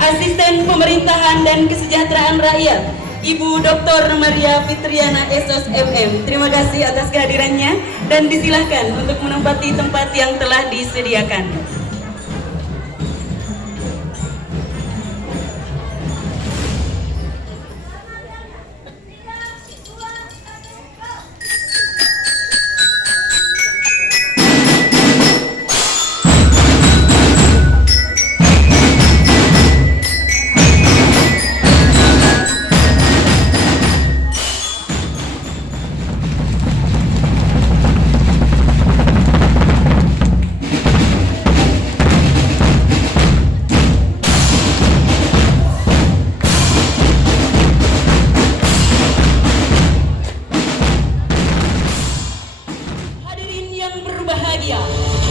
Asisten Pemerintahan dan Kesejahteraan Rakyat, Ibu Dr. Maria Fitriana SOS MM. Terima kasih atas kehadirannya dan disilahkan untuk menempati tempat yang telah disediakan.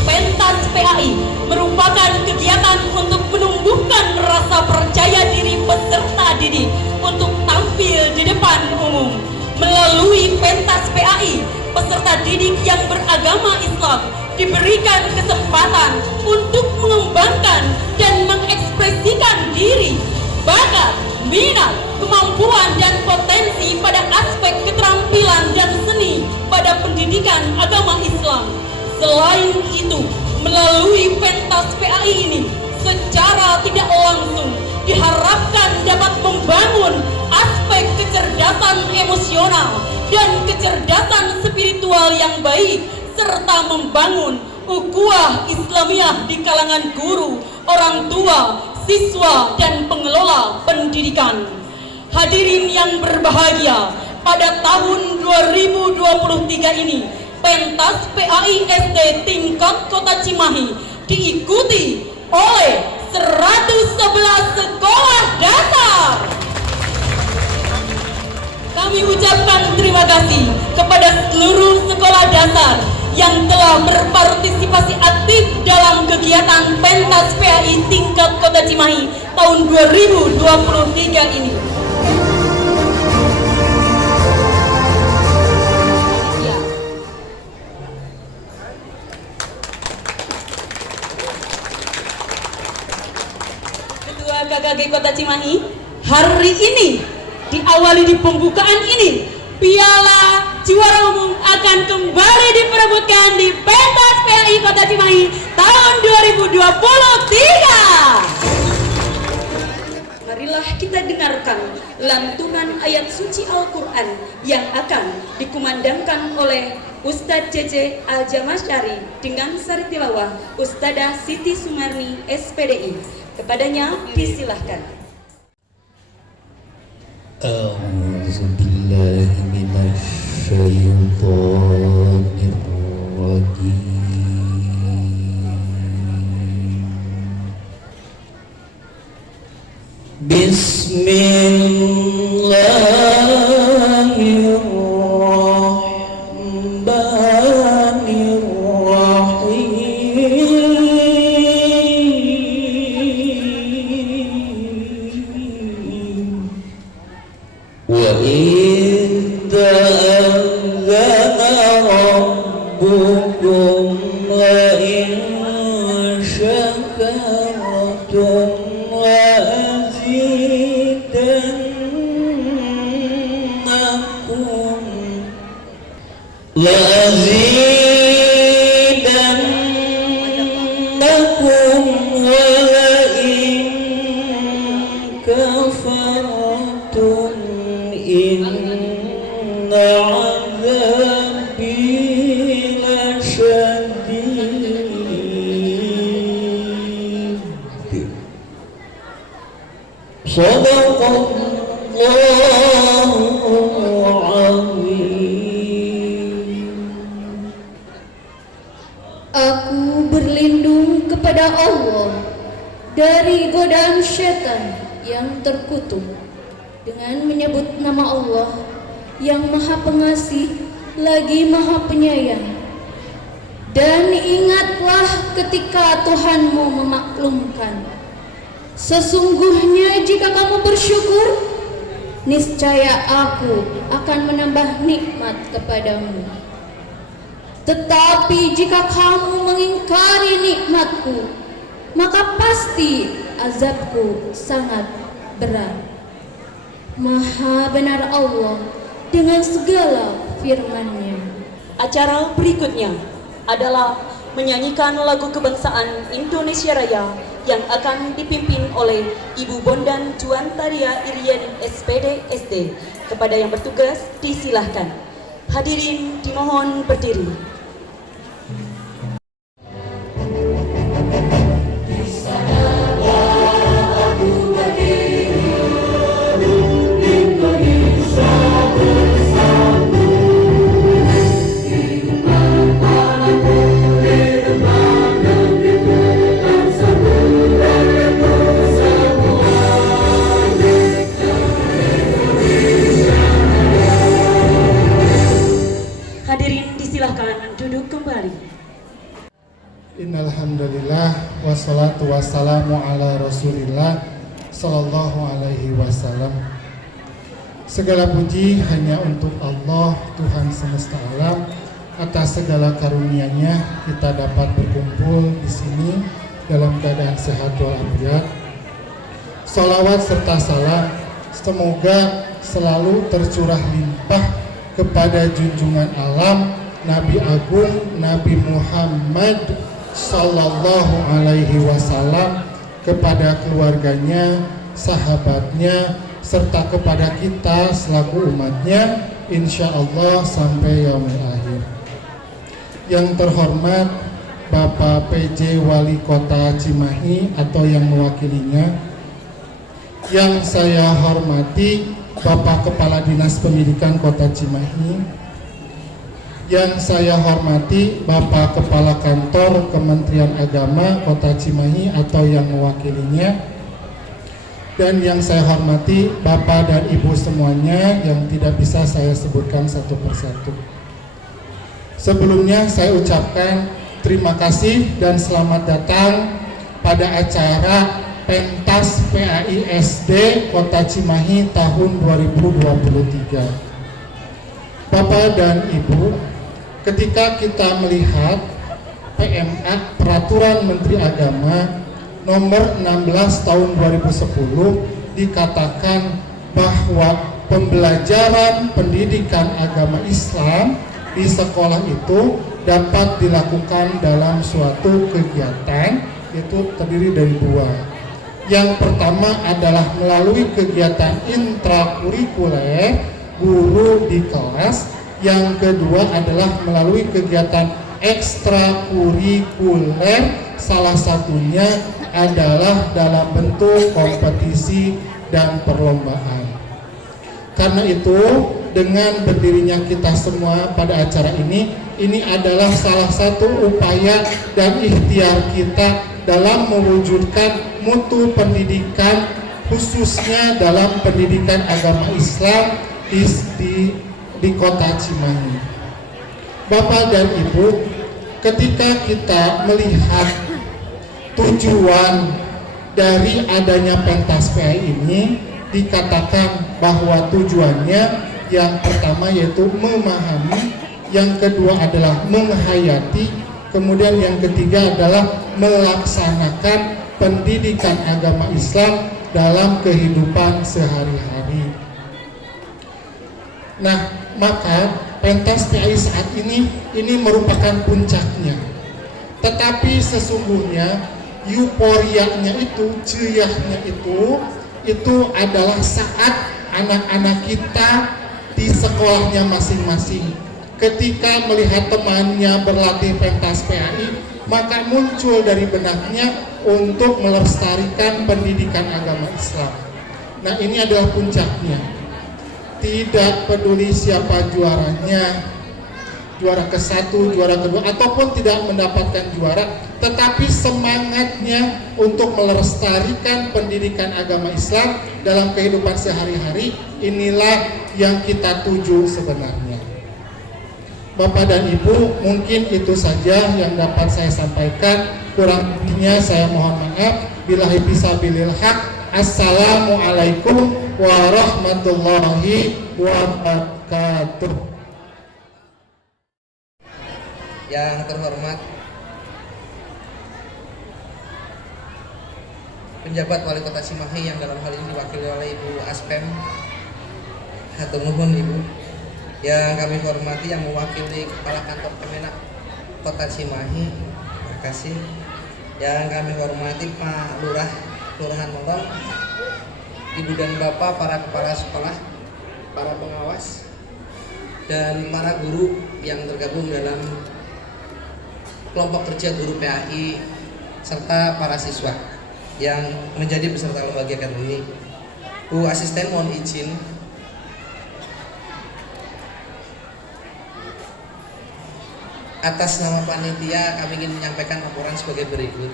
Pentas PAI merupakan kegiatan untuk menumbuhkan rasa percaya diri peserta didik untuk tampil di depan umum. Melalui pentas PAI, peserta didik yang beragama Islam diberikan kesempatan untuk mengembangkan dan mengekspresikan diri, bakat, minat, kemampuan dan potensi pada aspek keterampilan dan seni pada pendidikan agama Islam. Selain itu, melalui pentas PAI ini secara tidak langsung diharapkan dapat membangun aspek kecerdasan emosional dan kecerdasan spiritual yang baik serta membangun ukhuwah Islamiyah di kalangan guru, orang tua, siswa dan pengelola pendidikan. Hadirin yang berbahagia, pada tahun 2023 ini pentas PAI SD tingkat Kota Cimahi diikuti oleh 111 sekolah dasar. Kami ucapkan terima kasih kepada seluruh sekolah dasar yang telah berpartisipasi aktif dalam kegiatan pentas PAI tingkat Kota Cimahi tahun 2023 ini. KKG Kota Cimahi, hari ini diawali di pembukaan ini, piala juara umum akan kembali diperebutkan di pentas PAI Kota Cimahi tahun 2023. Marilah kita dengarkan lantunan ayat suci Al-Quran yang akan dikumandangkan oleh Ustadz JJ Al-Jamasyari dengan sari tilawah Ustadzah Siti Sumarni SPDI. Kepadanya disilahkan. A'udzu billahi minasy syaithanir rajim. Aku berlindung kepada Allah dari godaan setan yang terkutuk dengan menyebut nama Allah yang Maha Pengasih lagi Maha Penyayang. Dan ingatlah ketika Tuhanmu memaklumkan, sesungguhnya jika kamu bersyukur, niscaya aku akan menambah nikmat kepadamu. Tetapi jika kamu mengingkari nikmatku, maka pasti azabku sangat berat. Maha benar Allah dengan segala firman-Nya. Acara berikutnya adalah menyanyikan lagu kebangsaan Indonesia Raya yang akan dipimpin oleh Ibu Bondan Juantaria Irian SPD SD. Kepada yang bertugas disilahkan. Hadirin dimohon berdiri. Innalhamdulillah wassalatu wassalamu ala rasulillah sallallahu alaihi wasallam. Segala puji hanya untuk Allah, Tuhan semesta alam. Atas segala karunia-Nya kita dapat berkumpul di sini dalam keadaan sehat walafiat. Salawat serta salam semoga selalu tercurah limpah kepada junjungan alam Nabi Agung Nabi Muhammad Sallallahu alaihi wasallam, kepada keluarganya, sahabatnya, serta kepada kita selaku umatnya, insya Allah sampai yaumil akhir. Yang terhormat Bapak PJ Wali Kota Cimahi atau yang mewakilinya, yang saya hormati Bapak Kepala Dinas Pendidikan Kota Cimahi, yang saya hormati Bapak Kepala Kantor Kementerian Agama Kota Cimahi atau yang mewakilinya, dan yang saya hormati Bapak dan Ibu semuanya yang tidak bisa saya sebutkan satu persatu. Sebelumnya saya ucapkan terima kasih dan selamat datang pada acara Pentas PAISD Kota Cimahi tahun 2023. Bapak dan Ibu, ketika kita melihat PMA Peraturan Menteri Agama nomor 16 tahun 2010 dikatakan bahwa pembelajaran pendidikan agama Islam di sekolah itu dapat dilakukan dalam suatu kegiatan, yaitu terdiri dari dua. Yang pertama adalah melalui kegiatan intrakurikuler guru di kelas. Yang kedua adalah melalui kegiatan ekstrakurikuler, salah satunya adalah dalam bentuk kompetisi dan perlombaan. Karena itu, dengan berdirinya kita semua pada acara ini adalah salah satu upaya dan ikhtiar kita dalam mewujudkan mutu pendidikan, khususnya dalam pendidikan agama Islam di Kota Cimahi. Bapak dan Ibu, ketika kita melihat tujuan dari adanya pentas PAI ini, dikatakan bahwa tujuannya yang pertama yaitu memahami, yang kedua adalah menghayati, kemudian yang ketiga adalah melaksanakan pendidikan agama Islam dalam kehidupan sehari-hari. Nah, maka pentas PAI saat ini merupakan puncaknya. Tetapi sesungguhnya euforianya itu, ceriahnya itu adalah saat anak-anak kita di sekolahnya masing-masing. Ketika melihat temannya berlatih pentas PAI, maka muncul dari benaknya untuk melestarikan pendidikan agama Islam. Nah, ini adalah puncaknya. Tidak peduli siapa juaranya, juara ke-1, juara kedua, ataupun tidak mendapatkan juara, tetapi semangatnya untuk melestarikan pendidikan agama Islam dalam kehidupan sehari-hari, inilah yang kita tuju sebenarnya. Bapak dan Ibu, mungkin itu saja yang dapat saya sampaikan. Kurang lebihnya saya mohon maaf. Billahi fisabilil haq. Assalamualaikum warahmatullahi wabarakatuh. Yang terhormat penjabat Wali Kota Cimahi yang dalam hal ini diwakili oleh Ibu Aspem. Hatur nuhun Ibu. Yang kami hormati yang mewakili Kepala Kantor Kemenak Kota Cimahi, terima kasih. Yang kami hormati Pak Lurah, Kelurahan Melong, Ibu dan Bapak para kepala sekolah, para pengawas, dan para guru yang tergabung dalam kelompok kerja guru PAI, serta para siswa yang menjadi peserta lomba kegiatan ini. Bu Asisten mohon izin. Atas nama panitia kami ingin menyampaikan laporan sebagai berikut.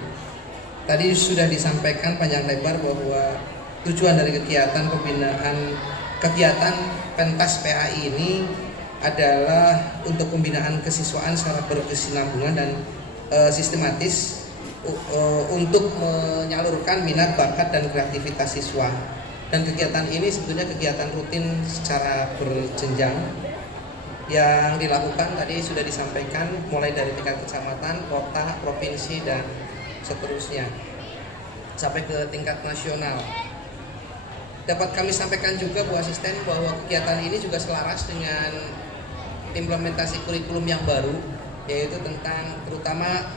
Tadi sudah disampaikan panjang lebar bahwa tujuan dari kegiatan pentas PAI ini adalah untuk pembinaan kesiswaan secara berkesinambungan dan sistematis untuk menyalurkan minat, bakat, dan kreativitas siswa. Dan kegiatan ini sebetulnya kegiatan rutin secara berjenjang yang dilakukan tadi sudah disampaikan mulai dari tingkat kecamatan, kota, provinsi, dan seterusnya sampai ke tingkat nasional. Dapat kami sampaikan juga Bu Asisten bahwa kegiatan ini juga selaras dengan implementasi kurikulum yang baru, yaitu tentang terutama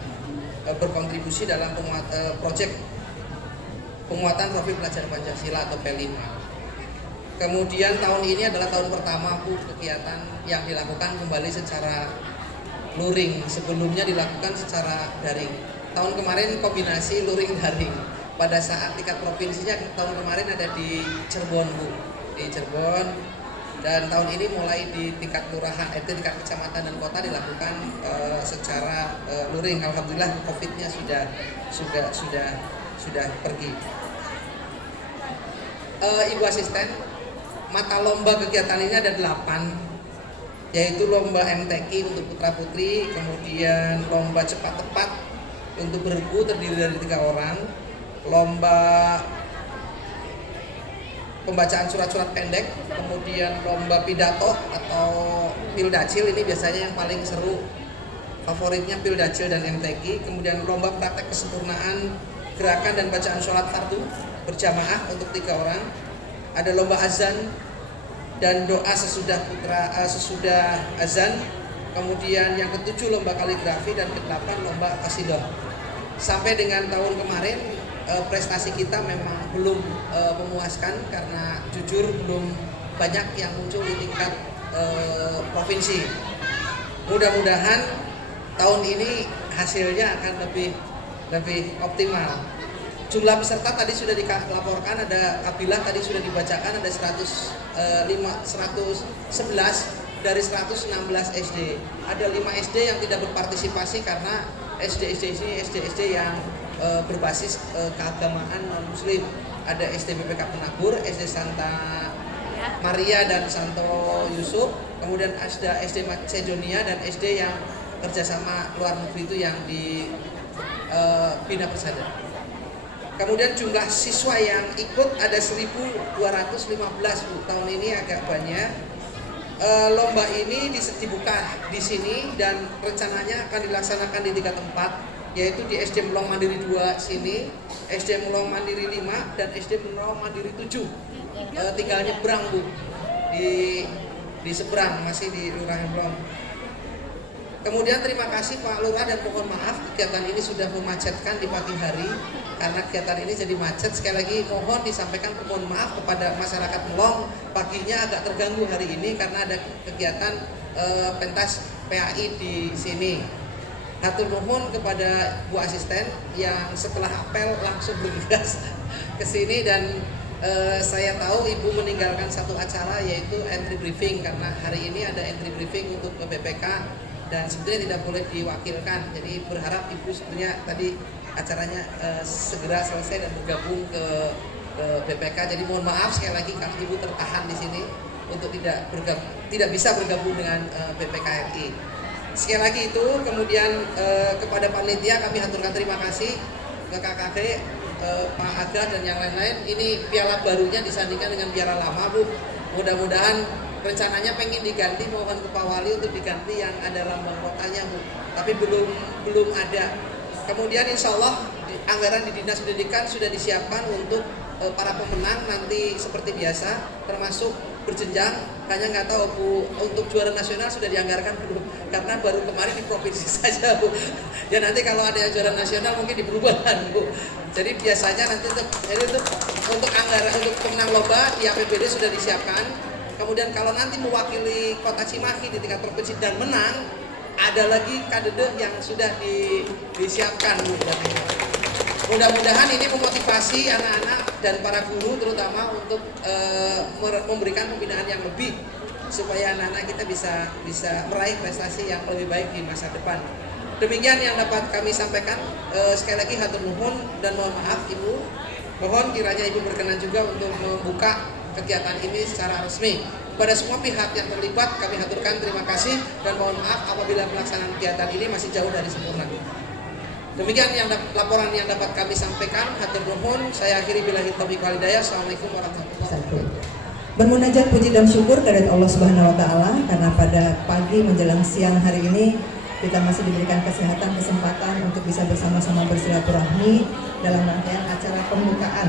berkontribusi dalam proyek penguatan profil pelajar Pancasila atau P5. Kemudian tahun ini adalah tahun pertama Bu kegiatan yang dilakukan kembali secara luring. Sebelumnya dilakukan secara daring. Tahun kemarin kombinasi luring daring. Pada saat tingkat provinsinya tahun kemarin ada di Cirebon Bu, di Cirebon. Dan tahun ini mulai di tingkat kelurahan, tingkat kecamatan dan kota dilakukan secara luring. Alhamdulillah COVID-nya sudah pergi. Ibu Asisten, mata lomba kegiatan ini ada 8, yaitu lomba MTQ untuk putra putri, kemudian lomba cepat tepat untuk bergu terdiri dari 3 orang, lomba pembacaan surat-surat pendek, kemudian lomba pidato atau pildacil, ini biasanya yang paling seru, favoritnya pildacil dan MTQ, kemudian lomba praktek kesempurnaan gerakan dan bacaan sholat fardu berjamaah untuk 3 orang, ada lomba azan dan doa sesudah azan, kemudian yang ke-7 lomba kaligrafi, dan ke-8 lomba qasidah. Sampai dengan tahun kemarin prestasi kita memang belum memuaskan karena jujur belum banyak yang muncul di tingkat provinsi. Mudah-mudahan tahun ini hasilnya akan lebih optimal. Jumlah peserta tadi sudah dilaporkan, ada kabilah tadi sudah dibacakan, ada 111 dari 116 SD. Ada 5 SD yang tidak berpartisipasi karena SD ini SD yang berbasis keagamaan non-muslim. Ada SD BPK Penabur, SD Santa Maria dan Santo Yusuf, kemudian ada SD Macedonia dan SD yang kerjasama luar negeri itu yang di Bina Persada. Kemudian jumlah siswa yang ikut ada 1.215 Bu. Tahun ini agak banyak. Lomba ini dibuka di sini dan rencananya akan dilaksanakan di 3 tempat, yaitu di SD Melong Mandiri 2 sini, SD Melong Mandiri 5, dan SD Melong Mandiri 7. Tinggal nyebrang Bu, di seberang, masih di Lurahan Melong. Kemudian terima kasih Pak Lurah dan mohon maaf kegiatan ini sudah memacetkan di pagi hari karena kegiatan ini jadi macet. Sekali lagi mohon disampaikan mohon maaf kepada masyarakat Melong, paginya agak terganggu hari ini karena ada kegiatan pentas PAI di sini. Hatur nuhun kepada Bu Asisten yang setelah apel langsung bergegas ke sini, dan saya tahu Ibu meninggalkan satu acara yaitu entry briefing karena hari ini ada entry briefing untuk ke BPK dan sebetulnya tidak boleh diwakilkan. Jadi berharap Ibu sebetulnya tadi acaranya segera selesai dan bergabung ke BPK. Jadi mohon maaf sekali lagi kalau Ibu tertahan di sini untuk tidak bisa bergabung dengan BPK RI. Sekali lagi itu, kemudian kepada panitia kami haturkan terima kasih, ke KKD, Pak Aga dan yang lain-lain. Ini piala barunya disandingkan dengan piala lama Bu. Mudah-mudahan rencananya pengen diganti, mohon ke Pak Wali untuk diganti yang ada lambang kotanya Bu, tapi belum ada. Kemudian insya Allah anggaran di Dinas Pendidikan sudah disiapkan untuk para pemenang nanti seperti biasa, termasuk berjenjang. Hanya nggak tahu Bu, untuk juara nasional sudah dianggarkan belum? Karena baru kemarin di provinsi saja Bu. Ya nanti kalau ada yang juara nasional mungkin di perubahan Bu. Jadi biasanya nanti untuk anggaran untuk pemenang lomba di APBD sudah disiapkan. Kemudian kalau nanti mewakili Kota Cimahi di tingkat provinsi dan menang, ada lagi kadede yang sudah disiapkan Bu. Mudah-mudahan ini memotivasi anak-anak dan para guru terutama untuk memberikan pembinaan yang lebih supaya anak-anak kita bisa meraih prestasi yang lebih baik di masa depan. Demikian yang dapat kami sampaikan. Sekali lagi hatur nuhun dan mohon maaf Ibu. Mohon kiranya Ibu berkenan juga untuk membuka kegiatan ini secara resmi. Kepada semua pihak yang terlibat kami haturkan terima kasih dan mohon maaf apabila pelaksanaan kegiatan ini masih jauh dari sempurna. Demikian yang laporan yang dapat kami sampaikan. Hatur nuhun. Saya akhiri billahi taufiq wal hidayah. Assalamualaikum warahmatullahi wabarakatuh. Bermunajat puji dan syukur kehadirat Allah Subhanahu wa taala karena pada pagi menjelang siang hari ini kita masih diberikan kesempatan untuk bisa bersama-sama bersilaturahmi dalam rangkaian acara pembukaan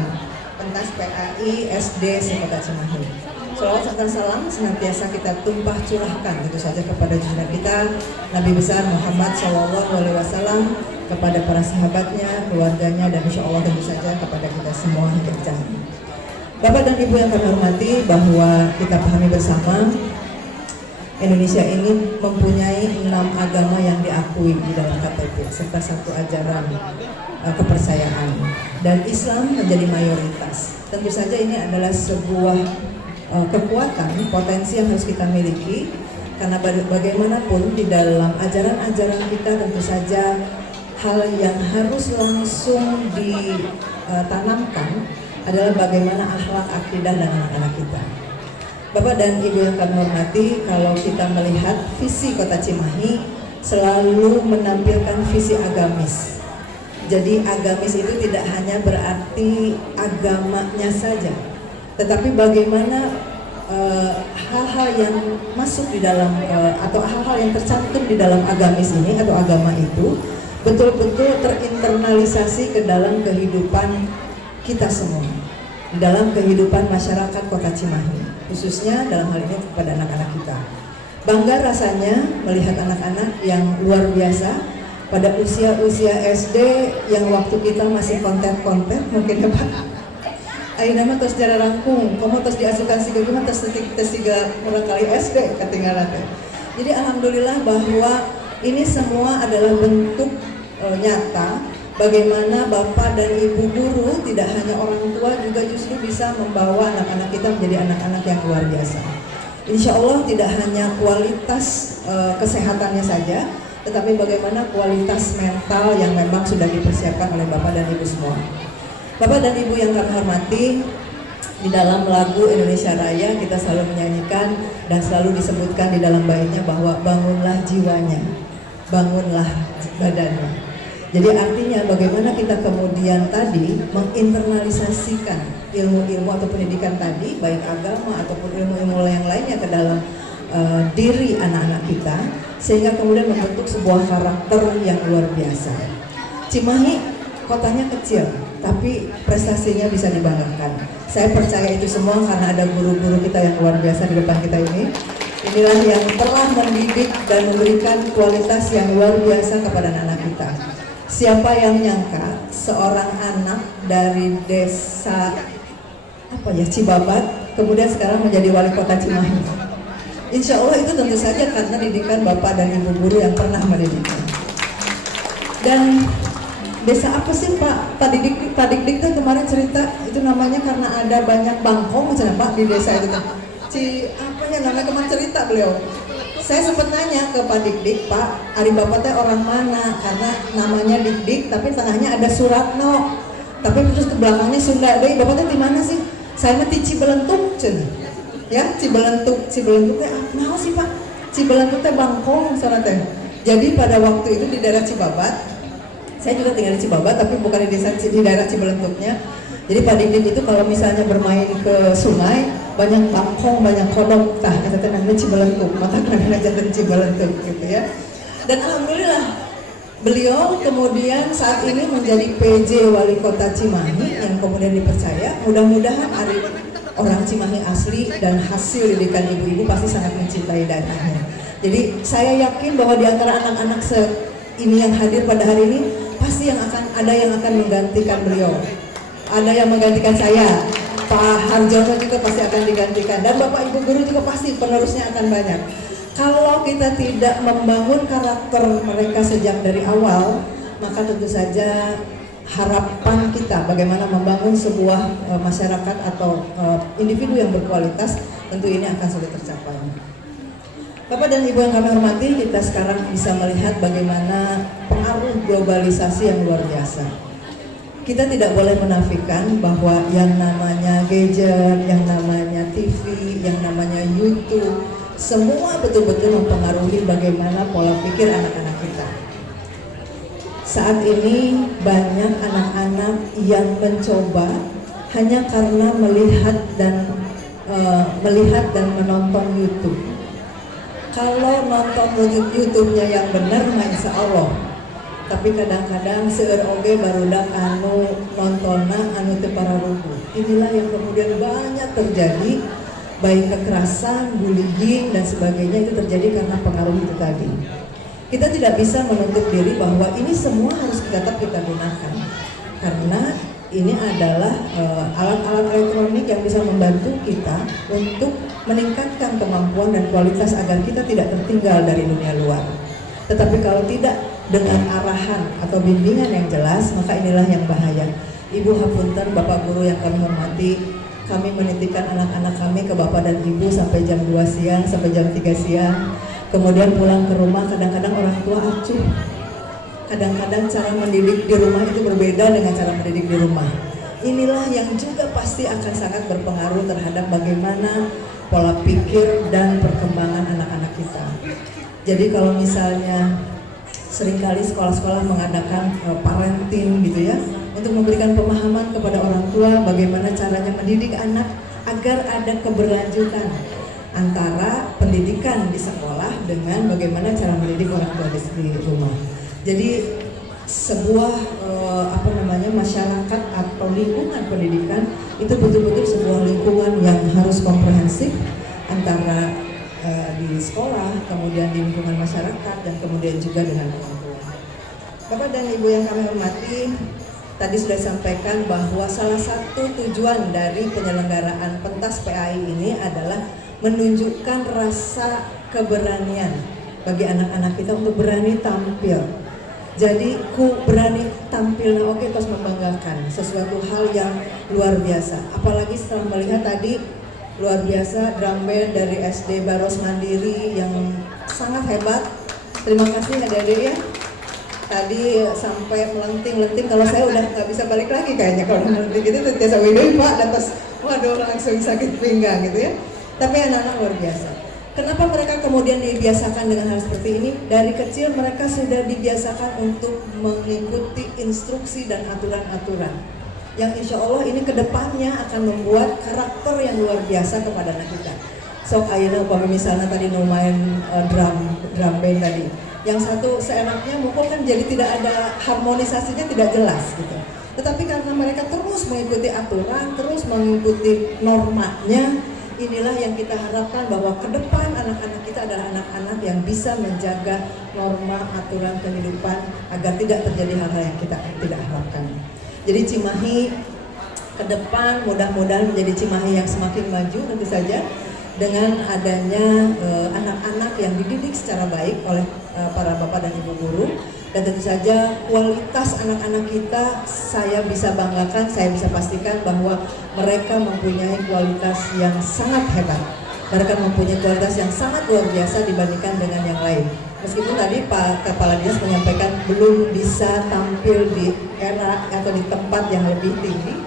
pentas PAI SD Sekota Cimahi. Shalawat serta salam senantiasa kita tumpah curahkan tentu saja kepada junjungan kita Nabi besar Muhammad SAW, kepada para sahabatnya, keluarganya, dan insya Allah tentu saja kepada kita semua hingga akhir. Bapak dan Ibu yang kami hormati, bahwa kita pahami bersama Indonesia ini mempunyai 6 agama yang diakui di dalam KTP serta 1 ajaran kepercayaan, dan Islam menjadi mayoritas. Tentu saja ini adalah sebuah kekuatan, potensi yang harus kita miliki, karena bagaimanapun di dalam ajaran-ajaran kita tentu saja hal yang harus langsung ditanamkan adalah bagaimana akhlak, akidah, dan anak-anak kita. Bapak dan Ibu yang kami hormati, kalau kita melihat visi Kota Cimahi selalu menampilkan visi agamis. Jadi agamis itu tidak hanya berarti agamanya saja, tetapi bagaimana hal-hal yang masuk di dalam atau hal-hal yang tercantum di dalam agamis ini atau agama itu betul-betul terinternalisasi ke dalam kehidupan kita semua, di dalam kehidupan masyarakat Kota Cimahi, khususnya dalam hal ini kepada anak-anak kita. Bangga rasanya melihat anak-anak yang luar biasa pada usia-usia SD yang waktu kita masih konten-konten, mungkin ya Pak. Ayo nama terus secara rangkung, kamu terus diasukan siga gimana terus tiga orang kali SD ketinggalan. Jadi alhamdulillah bahwa ini semua adalah bentuk nyata bagaimana Bapak dan Ibu guru, tidak hanya orang tua, juga justru bisa membawa anak-anak kita menjadi anak-anak yang luar biasa. Insya Allah tidak hanya kualitas kesehatannya saja, tetapi bagaimana kualitas mental yang memang sudah dipersiapkan oleh Bapak dan Ibu semua. Bapak dan Ibu yang kami hormati, di dalam lagu Indonesia Raya kita selalu menyanyikan dan selalu disebutkan di dalam baitnya bahwa bangunlah jiwanya, bangunlah badannya. Jadi artinya bagaimana kita kemudian tadi menginternalisasikan ilmu-ilmu atau pendidikan tadi, baik agama ataupun ilmu-ilmu yang lainnya ke dalam diri anak-anak kita, sehingga kemudian membentuk sebuah karakter yang luar biasa. Cimahi kotanya kecil, tapi prestasinya bisa dibanggakan. Saya percaya itu semua karena ada guru-guru kita yang luar biasa di depan kita ini. Inilah yang telah mendidik dan memberikan kualitas yang luar biasa kepada anak-anak kita. Siapa yang nyangka seorang anak dari desa Cibabat kemudian sekarang menjadi wali kota Cimahi. Insya Allah itu tentu saja karena didikan Bapak dan Ibu guru yang pernah mendidik. Dan desa apa sih Pak? Pak Dik tuh kemarin cerita itu namanya karena ada banyak bangkong misalnya Pak di desa itu. Namanya kemarin cerita beliau. Saya sempat nanya ke Pak Dik, Pak, Ari Bapak teh orang mana? Karena namanya Dik, tapi tengahnya ada Suratno. Tapi terus ke belakangnya Sunda. Deh, Bapak teh di mana sih? Saya mah di Cibelentuk, ya, Cibelentuk teh nah sih Pak? Cibelentuk teh bangkong sana teh. Jadi pada waktu itu di daerah Cibabat, saya juga tinggal di Cibabat tapi bukan di daerah Cibelentuknya. Jadi Pak Dik itu kalau misalnya bermain ke sungai, banyak bangkong, banyak kodok, kata namanya Cibelentuk, maka namanya jadi Cibelentuk gitu ya. Dan alhamdulillah Beliau kemudian saat ini menjadi PJ Wali Kota Cimahi yang kemudian dipercaya. Mudah-mudahan Arif orang Cimahi asli dan hasil didikan ibu-ibu pasti sangat mencintai daerahnya. Jadi saya yakin bahwa di antara anak-anak ini yang hadir pada hari ini pasti ada yang akan menggantikan beliau. Ada yang menggantikan saya. Pak Harjono juga pasti akan digantikan, dan Bapak Ibu guru juga pasti penerusnya akan banyak. Kalau kita tidak membangun karakter mereka sejak dari awal, maka tentu saja harapan kita bagaimana membangun sebuah masyarakat atau individu yang berkualitas tentu ini akan sulit tercapai. Bapak dan Ibu yang kami hormati, kita sekarang bisa melihat bagaimana pengaruh globalisasi yang luar biasa. Kita tidak boleh menafikan bahwa yang namanya gadget, yang namanya TV, yang namanya YouTube, semua betul-betul mempengaruhi bagaimana pola pikir anak-anak kita. Saat ini banyak anak-anak yang mencoba hanya karena melihat dan menonton YouTube. Kalau nonton YouTube-nya yang benar, insya Allah. Tapi kadang-kadang seueur oge barudak anu nontona anu teu pararugu. Inilah yang kemudian banyak terjadi, baik kekerasan, bullying dan sebagainya itu terjadi karena pengaruh itu tadi. Kita tidak bisa menutup diri bahwa ini semua harus tetap kita gunakan, karena ini adalah alat-alat elektronik yang bisa membantu kita untuk meningkatkan kemampuan dan kualitas agar kita tidak tertinggal dari dunia luar. Tetapi kalau tidak dengan arahan atau bimbingan yang jelas, maka inilah yang bahaya. Ibu hapunten, Bapak guru yang kami hormati, kami menitipkan anak-anak kami ke Bapak dan Ibu sampai jam 2 siang, sampai jam 3 siang. Kemudian pulang ke rumah, kadang-kadang orang tua acuh. Kadang-kadang cara mendidik di rumah itu berbeda dengan cara mendidik di rumah. Inilah yang juga pasti akan sangat berpengaruh terhadap bagaimana pola pikir dan perkembangan anak-anak kita. Jadi kalau misalnya seringkali sekolah-sekolah mengadakan parenting gitu ya, untuk memberikan pemahaman kepada orang tua bagaimana caranya mendidik anak agar ada keberlanjutan antara pendidikan di sekolah dengan bagaimana cara mendidik orang tua di rumah. Jadi sebuah masyarakat atau lingkungan pendidikan itu betul-betul sebuah lingkungan yang harus komprehensif antara di sekolah, kemudian di lingkungan masyarakat, dan kemudian juga dengan orang tua. Bapak dan Ibu yang kami hormati, tadi sudah disampaikan bahwa salah satu tujuan dari penyelenggaraan pentas PAI ini adalah menunjukkan rasa keberanian bagi anak-anak kita untuk berani tampil. Jadi berani tampil, nah oke, terus membanggakan sesuatu hal yang luar biasa. Apalagi setelah melihat tadi luar biasa drum band dari SD Baros Mandiri yang sangat hebat. Terima kasih adik-adik ya. Tadi sampai melenting-lenting, kalau saya udah nggak bisa balik lagi kayaknya kalau melenting gitu. Tiasa widoi Pak, dan terus waduh langsung sakit pinggang gitu ya. Tapi anak-anak luar biasa. Kenapa mereka kemudian dibiasakan dengan hal seperti ini? Dari kecil mereka sudah dibiasakan untuk mengikuti instruksi dan aturan-aturan yang insya Allah ini kedepannya akan membuat karakter yang luar biasa kepada anak kita. Sok ayeuna upami misalnya tadi main drum band tadi, yang satu seenaknya mukul kan jadi tidak ada harmonisasinya, tidak jelas gitu. Tetapi karena mereka terus mengikuti aturan, terus mengikuti normanya, inilah yang kita harapkan bahwa ke depan anak-anak kita adalah anak-anak yang bisa menjaga norma aturan kehidupan agar tidak terjadi hal-hal yang kita tidak harapkan. Jadi Cimahi ke depan mudah-mudahan menjadi Cimahi yang semakin maju tentu saja dengan adanya anak-anak yang dididik secara baik oleh para bapak dan ibu guru, dan tentu saja kualitas anak-anak kita saya bisa banggakan, saya bisa pastikan bahwa mereka mempunyai kualitas yang sangat hebat. Mereka mempunyai kualitas yang sangat luar biasa dibandingkan dengan yang lain. Meskipun tadi Pak Kepala Dinas menyampaikan belum bisa tampil di era atau di tempat yang lebih tinggi,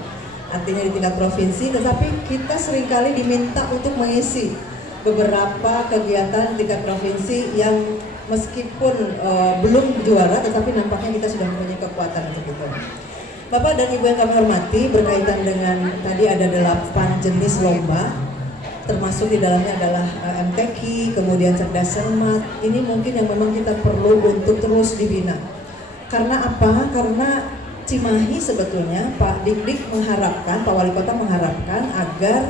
artinya di tingkat provinsi, tetapi kita seringkali diminta untuk mengisi beberapa kegiatan tingkat provinsi yang meskipun belum juara, tetapi nampaknya kita sudah mempunyai kekuatan untuk itu. Bapak dan Ibu yang kami hormati, berkaitan dengan tadi ada 8 jenis lomba, termasuk di dalamnya adalah MTQ, kemudian cerdas cermat. Ini mungkin yang memang kita perlu untuk terus dibina. Karena apa? Karena Cimahi sebetulnya Pak Dik mengharapkan, Pak Wali Kota mengharapkan agar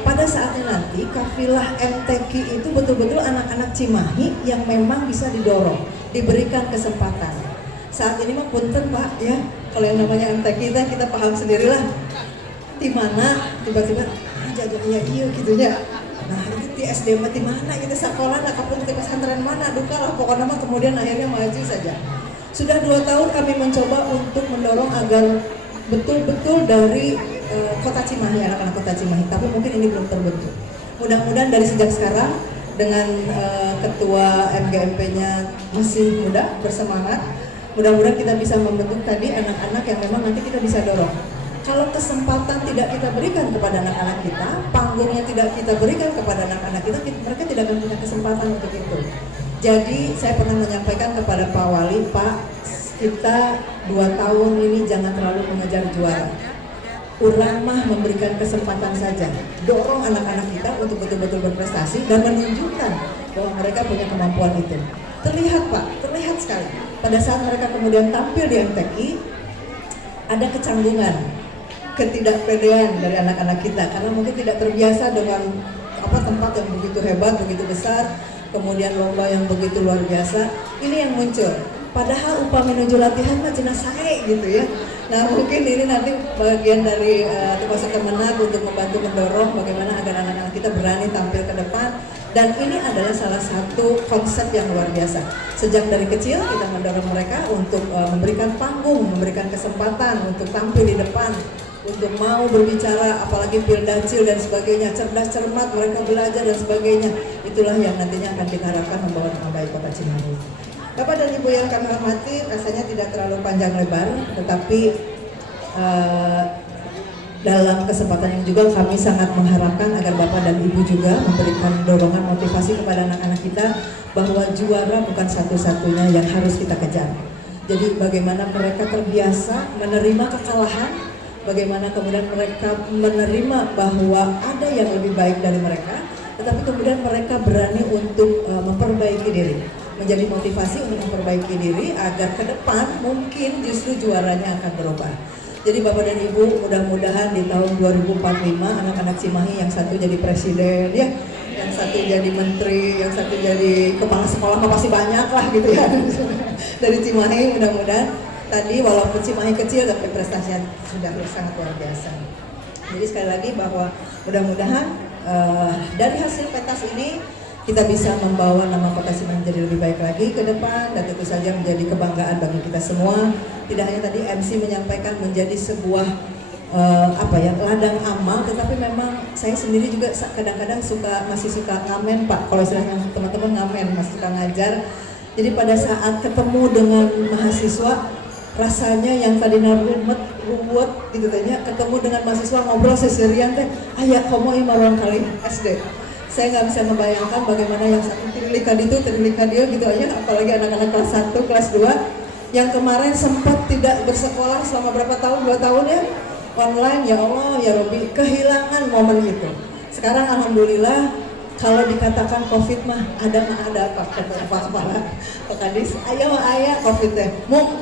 pada saatnya nanti kafilah MTQ itu betul-betul anak-anak Cimahi yang memang bisa didorong, diberikan kesempatan. Saat ini mah punten Pak ya, kalau yang namanya MTQ kita paham sendirilah. Di mana tiba-tiba jadinya iya gitu ya. Nah itu di SD di mana kita sekolah, nah kapun di pesantren mana, duka lah pokoknya mah kemudian akhirnya maju saja. Sudah 2 tahun kami mencoba untuk mendorong agar betul-betul dari kota Cimahi, anak-anak kota Cimahi, tapi mungkin ini belum terbentuk. Mudah-mudahan dari sejak sekarang dengan ketua MGMP-nya masih muda, bersemangat, mudah-mudahan kita bisa membentuk tadi anak-anak yang memang nanti kita bisa dorong. Kalau kesempatan tidak kita berikan kepada anak-anak kita, panggungnya tidak kita berikan kepada anak-anak kita, mereka tidak akan punya kesempatan untuk itu. Jadi saya pernah menyampaikan kepada Pak Wali, Pak, kita 2 tahun ini jangan terlalu mengejar juara. Urang mah memberikan kesempatan saja, dorong anak-anak kita untuk betul-betul berprestasi dan menunjukkan bahwa mereka punya kemampuan itu. Terlihat Pak, terlihat sekali. Pada saat mereka kemudian tampil di MTQ, ada kecanggungan, ketidakpedean dari anak-anak kita karena mungkin tidak terbiasa dengan tempat yang begitu hebat, begitu besar, kemudian lomba yang begitu luar biasa. Ini yang muncul. Padahal upah menuju latihan mah cenah sae gitu ya. Nah mungkin ini nanti bagian dari tugas Kemenag untuk membantu mendorong bagaimana agar anak-anak kita berani tampil ke depan. Dan ini adalah salah satu konsep yang luar biasa. Sejak dari kecil kita mendorong mereka untuk memberikan panggung, memberikan kesempatan untuk tampil di depan, untuk mau berbicara, apalagi pildacil dan sebagainya, cerdas cermat mereka belajar dan sebagainya. Itulah yang nantinya akan kita harapkan membawa nama baik Kota Cimahi. Bapak dan Ibu yang kami hormati, rasanya tidak terlalu panjang lebar, tetapi dalam kesempatan ini juga kami sangat mengharapkan agar Bapak dan Ibu juga memberikan dorongan motivasi kepada anak-anak kita bahwa juara bukan satu-satunya yang harus kita kejar. Jadi bagaimana mereka terbiasa menerima kekalahan, bagaimana kemudian mereka menerima bahwa ada yang lebih baik dari mereka, tetapi kemudian mereka berani untuk memperbaiki diri, menjadi motivasi untuk memperbaiki diri agar ke depan mungkin justru juaranya akan berubah. Jadi Bapak dan Ibu, mudah-mudahan di tahun 2045 anak-anak Cimahi yang satu jadi presiden ya, yang satu jadi menteri, yang satu jadi kepala sekolah, pasti banyak lah gitu ya dari Cimahi. Mudah-mudahan tadi walaupun Cimahi kecil tapi prestasinya sudah sangat luar biasa. Jadi sekali lagi bahwa mudah-mudahan dari hasil pentas ini kita bisa membawa nama Kota Cimahi menjadi lebih baik lagi ke depan dan tentu saja menjadi kebanggaan bagi kita semua. Tidak hanya tadi MC menyampaikan menjadi sebuah ladang amal, tetapi memang saya sendiri juga kadang-kadang masih suka ngamen Pak. Kalau istilahnya teman-teman ngamen, masih suka ngajar. Jadi pada saat ketemu dengan mahasiswa, rasanya yang tadi ruwet gitu tanya, ketemu dengan mahasiswa ngobrol seserian teh, aya komo imarong kali SD. Saya nggak bisa membayangkan bagaimana yang satu tirilikan dia gitu aja, apalagi anak-anak kelas 1, kelas 2 yang kemarin sempat tidak bersekolah selama berapa tahun, 2 tahun ya, online, ya Allah, ya Robi, kehilangan momen itu. Sekarang Alhamdulillah, kalau dikatakan COVID mah ada apa kepala Pak Kadis, ayah COVID teh,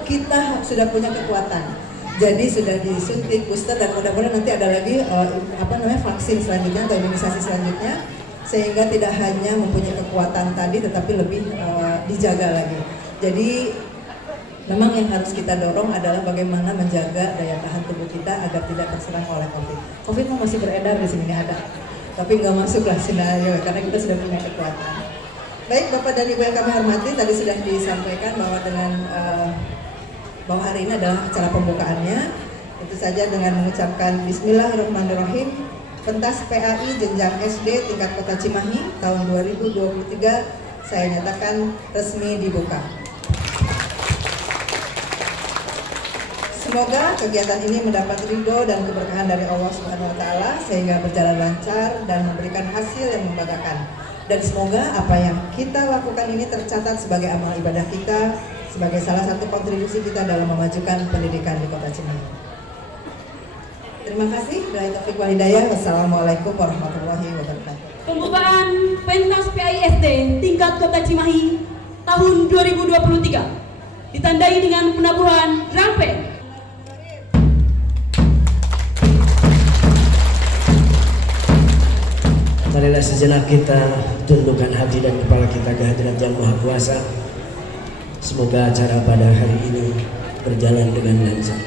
kita sudah punya kekuatan. Jadi sudah disuntik booster dan mudah-mudahan nanti ada lagi vaksin selanjutnya atau imunisasi selanjutnya, sehingga tidak hanya mempunyai kekuatan tadi tetapi lebih dijaga lagi. Jadi memang yang harus kita dorong adalah bagaimana menjaga daya tahan tubuh kita agar tidak terserang oleh COVID. COVID masih beredar di sini ada, tapi nggak masuklah sinario karena kita sudah punya kekuatan. Baik Bapak dan Ibu yang kami hormati, tadi sudah disampaikan bahwa dengan bahwa hari ini adalah acara pembukaannya. Tentu saja dengan mengucapkan Bismillahirrahmanirrahim. Pentas PAI Jenjang SD tingkat Kota Cimahi tahun 2023 saya nyatakan resmi dibuka. Semoga kegiatan ini mendapat ridho dan keberkahan dari Allah Subhanahu wa Ta'ala sehingga berjalan lancar dan memberikan hasil yang membanggakan. Dan semoga apa yang kita lakukan ini tercatat sebagai amal ibadah kita, sebagai salah satu kontribusi kita dalam memajukan pendidikan di Kota Cimahi. Terima kasih. Billahi taufiq wal hidayah. Wassalamualaikum warahmatullahi wabarakatuh. Pembukaan pentas PAI SD tingkat Kota Cimahi tahun 2023. ditandai dengan penabuhan rampek. Marilah sejenak kita tundukkan hati dan kepala kita ke hadirat Yang Maha Kuasa. Semoga acara pada hari ini berjalan dengan lancar.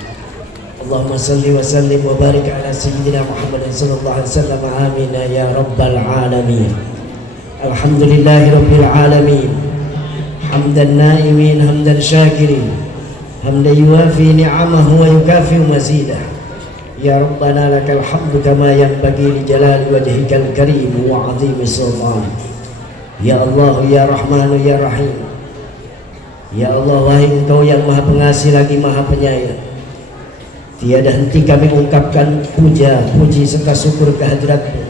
Allahumma salli wa sallim wa barik ala sayyidina Muhammad sallallahu alaihi wasallam. Amin ya rabbal alamin. Alhamdulillahi rabbil alamin. Hamdan naimin, hamdan syakirin, hamdan yuwafi ni'amahu wa yukafi mazidah. Ya Rabbana lakal hamdu kama yanbaghi li jalali wajhikal karim wa 'azimi sultan. Ya Allah, ya Rahman, ya Rahim. Ya Allah, wahai Engkau yang Maha Pengasih lagi Maha Penyayang, tiada henti kami mengucapkan puja, puji serta syukur kehadirat-Mu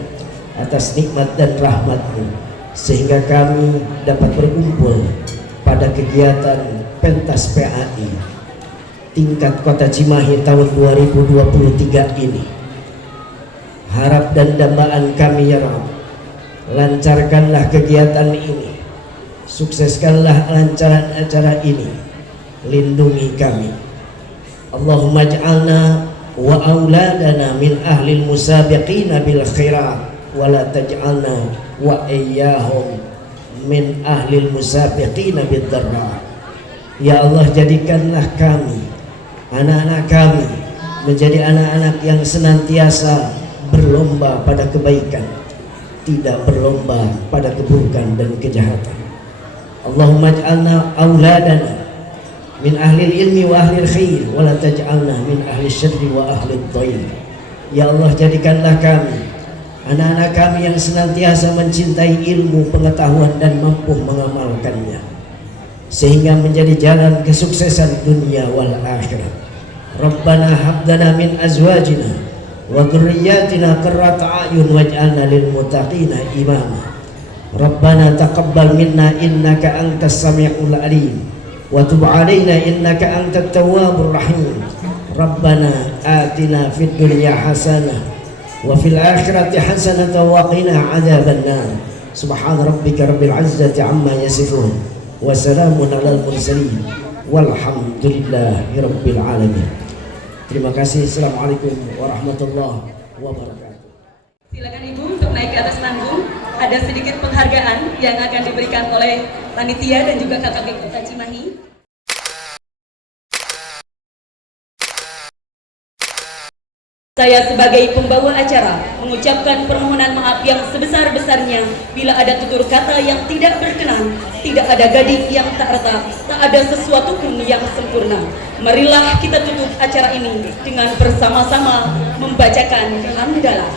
atas nikmat dan rahmat-Mu, sehingga kami dapat berkumpul pada kegiatan pentas PAI tingkat Kota Cimahi tahun 2023 ini. Harap dan dambaan kami ya Rabb, lancarkanlah kegiatan ini, sukseskanlah lancaran acara ini, lindungi kami. Allahumma ij'alna wa auladana min ahlil musabiqina bil khairat wa la taj'alna wa iyyahum min ahlil musabiqina bid dharra. Ya Allah, jadikanlah kami, anak-anak kami, menjadi anak-anak yang senantiasa berlomba pada kebaikan, tidak berlomba pada keburukan dan kejahatan. Allahumma ij'alna auladana min ahli ilmi wa ahli khair wa la taj'alna min ahli syarri wa ahli dhair. Ya Allah, jadikanlah kami, anak-anak kami yang senantiasa mencintai ilmu, pengetahuan dan mampu mengamalkannya, sehingga menjadi jalan kesuksesan dunia wal akhirat. Rabbana habdana min azwajina wa dhurriyyatina qurrata a'yun waj'alna lil muttaqina imama. Rabbana taqabbal minna innaka antas samiul alim wa tub 'alaina innaka antat tawwabur rahim. Rabbana atina fid dunya hasanah wa fil akhirati hasanah wa qina 'adzabannar. Subhana rabbika rabbil 'izzati 'amma yasifun wa salamun 'alal mursalin walhamdulillahi rabbil alamin. Terima kasih. Assalamualaikum warahmatullahi wabarakatuh. Silakan Ibu untuk naik ke atas panggung. Ada sedikit penghargaan yang akan diberikan oleh panitia dan juga KKG Kota Cimahi. Saya sebagai pembawa acara mengucapkan permohonan maaf yang sebesar-besarnya bila ada tutur kata yang tidak berkenan, tidak ada gadik yang tak retak, tak ada sesuatu pun yang sempurna. Marilah kita tutup acara ini dengan bersama-sama membacakan hamdalah.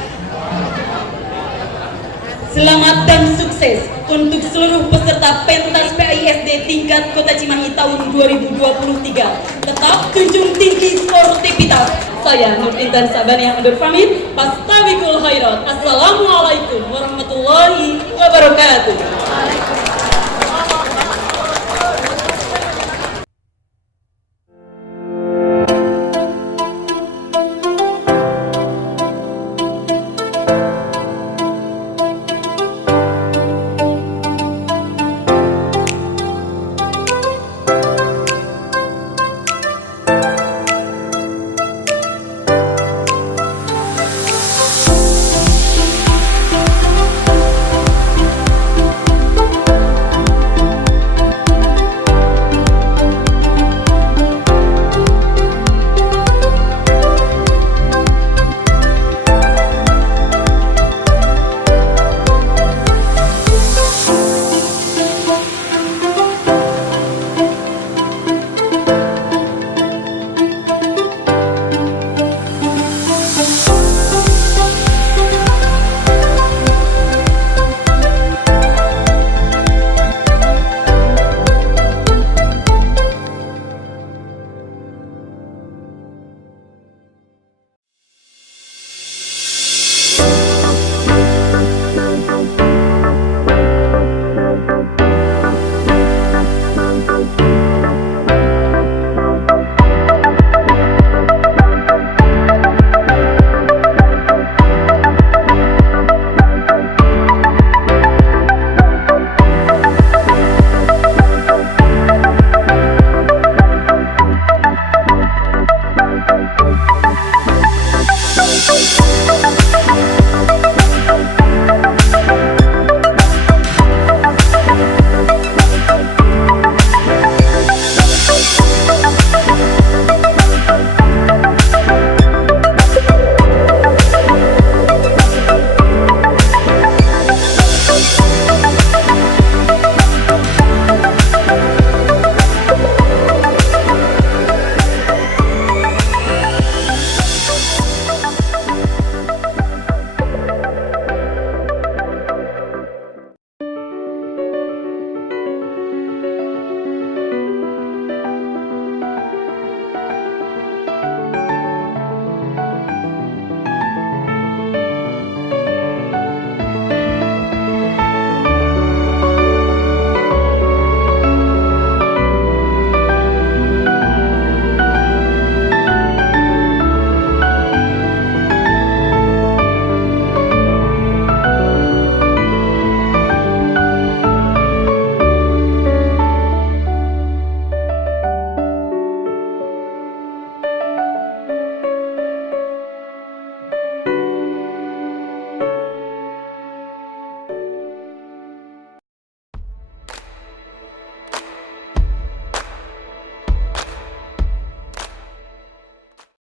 Selamat dan sukses untuk seluruh peserta pentas PAISD tingkat Kota Cimahi tahun 2023. Tetap junjung tinggi sportivitas. Saya Nur Intan Sabaniah undur pamit. Fastabiqul khairat. Assalamualaikum warahmatullahi wabarakatuh.